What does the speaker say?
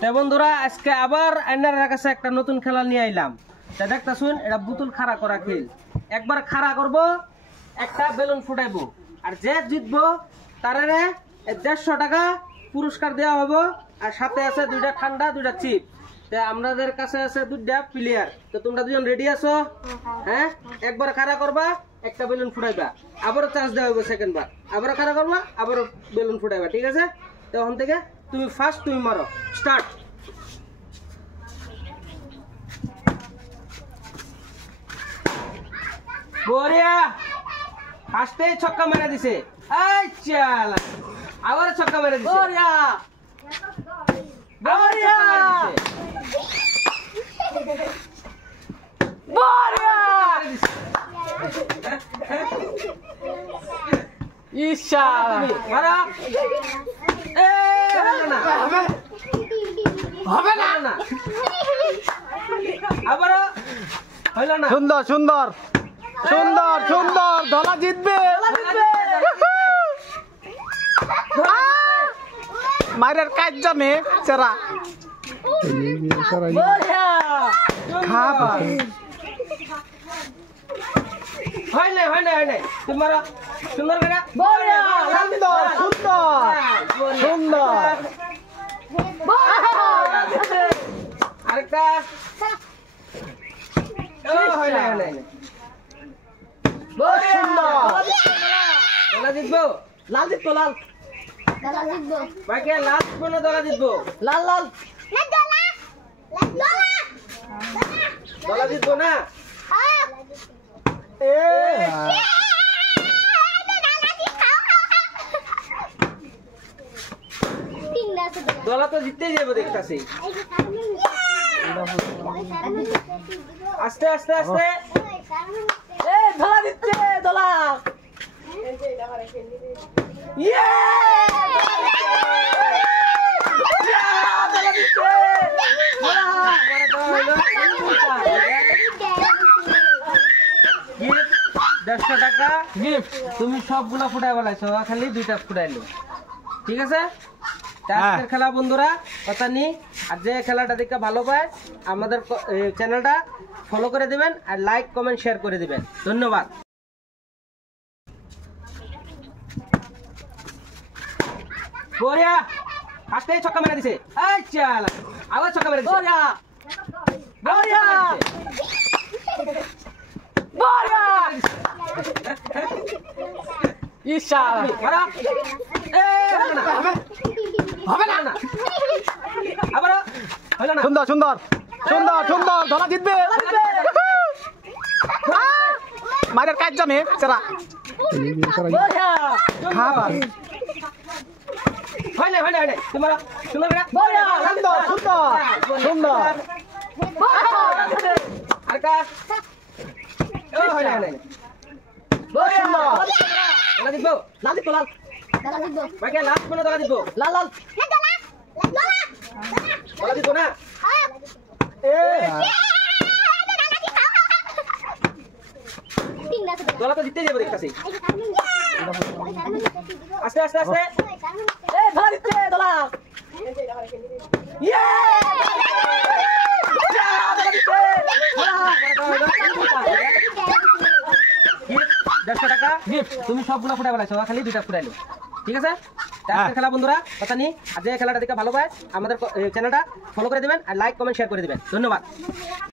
তো বন্ধুরা আজকে আবার আইনারের কাছে একটা নতুন খেলা নিয়ে আইলাম। তা দেখতাছুন এটা বুতুল খাড়া করা খেল। একবার খাড়া করব, একটা বেলুন ফুটাইবো, আর যে জিতবো তারে 150 টাকা পুরস্কার দেওয়া হবে। আর সাথে আছে 2টা ঠান্ডা 2টা চিপ। তা আমাদের কাছে আছে 2টা প্লেয়ার। তো তোমরা দুজন রেডি আছো? হ্যাঁ, একবার খাড়া করবা, একটা বেলুন ফুটাইবা, আবারও চান্স দেওয়া হবে সেকেন্ড বার, আবারও খাড়া করবা, আবারও বেলুন ফুটাইবা, ঠিক আছে? তো ওখান থেকে তুমি ফার্স্ট, তুমি মারো, স্টার্ট। বড়িয়া, ফার্স্টে ছক্কা মেরে দিছে। এই চাল, আবার ছক্কা মেরে দিছে। বড়িয়া বড়িয়া বড়িয়া ইশা মারা। এ না হবে না না, আবার হইল না। সুন্দর সুন্দর সুন্দর সুন্দর, ধলা জিতবে। মায়ের কাজ জানে চেরা হয় নাই হয় নাই হয় নাই, তোমার সুন্দর করে সুন্দর সুন্দর সুন্দর। আরেকটা হয় নাই হয় নাই, সুন্দর। জিতবো, লাল জিতবো, লাল ভাইকে লাল কোনো দলা জিতবো, লাল লাল দলা জিতবো না। দলা তো জিততেই যাবো দেখতেছি। আস্তে আস্তে আস্তে, ধলা দিচ্ছে ধলা। গিফট 150 টাকা গিফট। তুমি সবগুলা ফুটাই বলাইছো, খালি 2টা ফুটাইলো, ঠিক আছে? আজকের খেলা বন্ধুরা কথা নেই। আর যে খেলাটা দেখে ভালো পায় আমাদের চ্যানেলটা ফলো করে দিবেন, আর লাইক কমেন্ট শেয়ার করে দিবেন। ধন্যবাদ। বড়িয়া, ফার্স্টে ছক্কা মেরে দিছে। এই চাল, আবার ছক্কা মেরে দিছে। বড়িয়া বড়িয়া বড়িয়া ইশা মারা। এ হবে না না, আবার হলো না। সুন্দর সুন্দর সুন্দর সুন্দর, ধলা জিতবে। মায়ের কাজ জানে চেরা হয় নাই হয় নাই হয় নাই, তোমার সুন্দর করে সুন্দর সুন্দর সুন্দর। আরেকটা হয় নাই হয় নাই, দলা জিতবো, লাল জিতবো, লাল ভাইকে লাস্ট কোনো দলা জিতবো, লাল লাল। দলা জিতবো না। দলা তো জিততেই যাবো দেখতেছি। আস্তে আস্তে আস্তে, ধলা দিচ্ছে ধলা। 150 টাকা গিফট। তুমি সবগুলো ফুটাই বলাইছো, খালি 2টা ফুটাইলো, ঠিক আছে? আজকের খেলা বন্ধুরা কথা নেই। আর যে খেলাটা দেখে ভালো পায় আমাদের চ্যানেলটা ফলো করে দিবেন, আর লাইক কমেন্ট শেয়ার করে দিবেন। ধন্যবাদ।